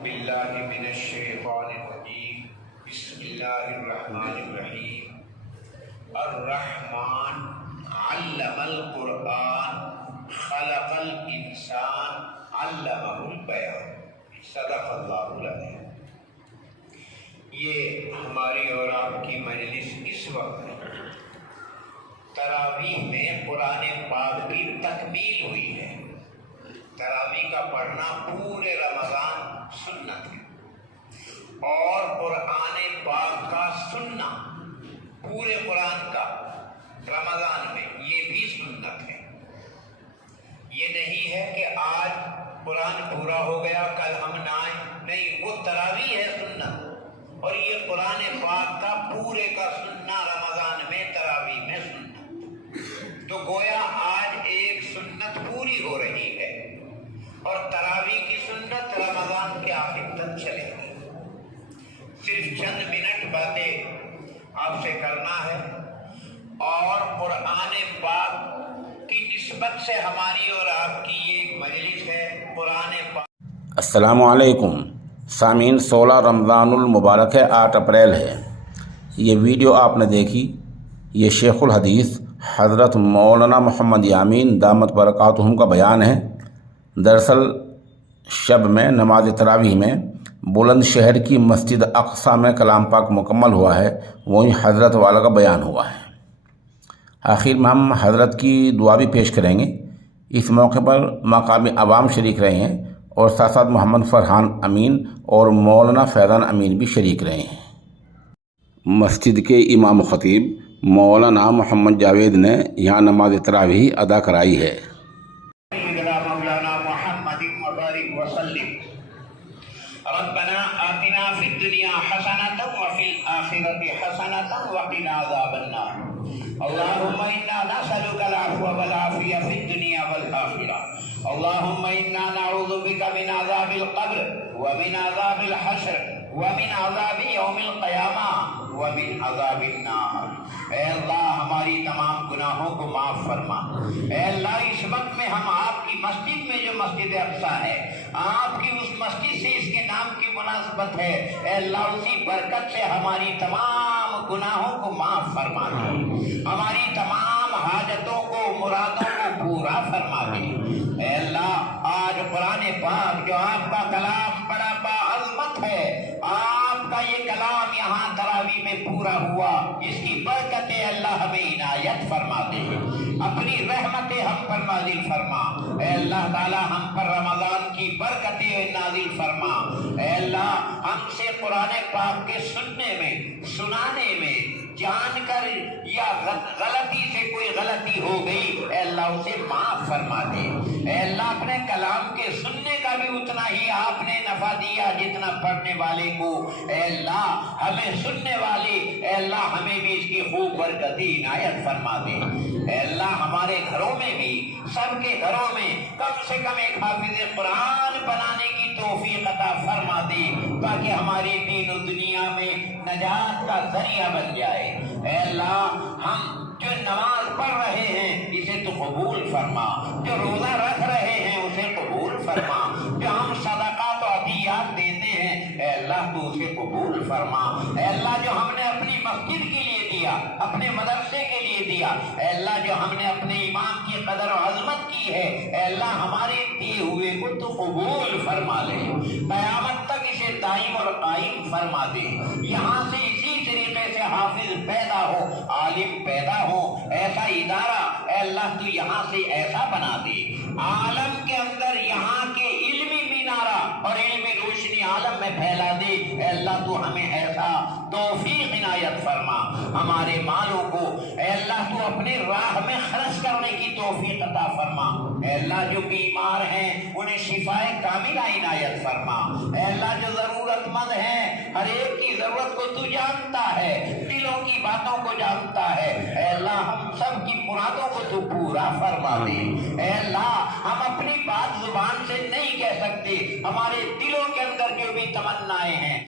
باللہ من الشیطان الرجیم بسم اللہ الرحمن الرحیم الرحمن علم القرآن خلق الانسان علمہ البیان صدق اللہ العظیم۔ یہ ہماری اور آپ کی مجلس اس وقت تراویح میں قرآن پاک کی تکمیل ہوئی ہے۔ تراویح کا پڑھنا پورے رمضان سنت ہے، اور قرآن پاک کا سننا پورے قرآن کا رمضان میں یہ بھی سنت ہے۔ یہ نہیں ہے کہ آج قرآن پورا ہو گیا کل ہم نہ آئیں، نہیں، وہ تراویح ہے سنت، اور یہ قرآن پاک کا پورے کا سننا رمضان میں تراویح میں سنت۔ تو گویا آج ایک سنت پوری ہو رہی ہے، اور تراویح کی سنت رمضان کے آخر تک چلے گی۔ صرف چند منٹ باتیں آپ سے کرنا ہے، اور قرآن پاک کی نسبت سے ہماری اور آپ کی ایک مجلس ہے قرآن پاک۔ السلام علیکم سامعین، 16 رمضان المبارک ہے، 8 اپریل ہے۔ یہ ویڈیو آپ نے دیکھی، یہ شیخ الحدیث حضرت مولانا محمد یامین دامت برکاتہم کا بیان ہے۔ دراصل شب میں نماز تراویح میں بلند شہر کی مسجد اقصیٰ میں کلام پاک مکمل ہوا ہے، وہیں حضرت والا کا بیان ہوا ہے۔ آخر میں ہم حضرت کی دعا بھی پیش کریں گے۔ اس موقع پر مقامی عوام شریک رہے ہیں، اور ساتھ ساتھ محمد فرحان امین اور مولانا فیضان امین بھی شریک رہے ہیں۔ مسجد کے امام خطیب مولانا محمد جاوید نے یہاں نماز تراویح ادا کرائی ہے۔ ربنا آتنا فی الدنیا حسنۃ وفی الآخرۃ حسنۃ وقنا عذاب النار اللهم انا نسألك العفو والعافیہ فی الدنیا والآخرہ اللهم انا نعوذ بک من عذاب القبر ومن عذاب الحشر ومن عذاب یوم القیامہ ومن عذاب النار۔ اے اللہ ہماری تمام گناہوں کو معاف فرما۔ اے اللہ اس وقت میں ہم آپ کی مسجد میں جو مسجد اقصیٰ ہے، آپ کی اس مسجد سے اس کے نام کی مناسبت ہے، اے اللہ اسی برکت سے ہماری تمام گناہوں کو معاف فرما دے، ہماری تمام حاجتوں کو مرادوں کو پورا فرما دے۔ اے اللہ آج قرآن پاک جو آپ کا کلام بڑا باعظمت ہے، آپ کا یہ کلام یہاں تراویح میں پورا ہوا، اس کی برکت اللہ ہمیں عنایت فرما دے، اپنی رحمتیں ہم پر نازل فرما۔ اے اللہ تعالی ہم پر رمضان کی برکتیں نازل فرما۔ اے اللہ ہم سے قرآن پاک کے سننے میں، سنانے میں جان کر یا غلطی سے کوئی غلطی ہو گئی، اے اللہ اسے معاف فرما دے۔ اے اللہ اپنے کلام کے سننے کا بھی اتنا ہی آپ نے نفع دیا جتنا پڑھنے والے کو۔ اے اللہ ہمیں سننے والے، اے اللہ ہمیں بھی اس کی خوب برکتی عنایت فرما دے۔ اے اللہ ہمارے گھروں میں بھی، سب کے گھروں میں کم سے کم ایک حافظ قرآن بنانے کی توفیق عطا فرما دے، تاکہ ہماری دین و دنیا میں نجات کا ذریعہ بن جائے۔ اے اللہ ہم جو نماز پڑھ رہے ہیں اسے تو قبول فرما، جو روزہ رکھ رہے ہیں اسے قبول فرما، جو ہم صدقات و عطیات دیتے ہیں اے اللہ تو اسے قبول فرما۔ اے اللہ جو ہم نے اپنی مسجد کے لیے دیا، اپنے مدرسے کے لیے دیا، اے اللہ جو ہم نے اپنے امام کی قدر و عظمت کی ہے، اے اللہ ہمارے دیے ہوئے کو تو قبول فرما لے، قیامت تک اسے دائم اور قائم فرما دے۔ یہاں سے اسی طریقے سے حافظ پیدا ہو، عالم پیدا ہو، ایسا ادارہ اے اللہ تو یہاں سے ایسا بنا دے، عالم کے اندر یہاں کے علمی مینارہ اور علمی روشنی عالم میں پھیلا دے۔ اے اللہ تو ہمیں ایسا توفیق عنایت فرما، ہمارے مالوں کو اے اللہ تو اپنے راہ میں خرچ کرنے کی توفیق عطا فرما۔ اے اللہ جو بیمار ہیں انہیں شفاء کاملہ عنایت فرما۔ اے اللہ جو ضرورت مند ہیں، ہر ایک کی ضرورت کو تو جانتا ہے، دلوں کی باتوں کو جانتا ہے، اے اللہ ہم سب کی مرادوں کو تو پورا فرما دے۔ اے اللہ ہم اپنی بات زبان سے نہیں کہہ سکتے، ہمارے دلوں کے اندر جو بھی تمنائیں ہیں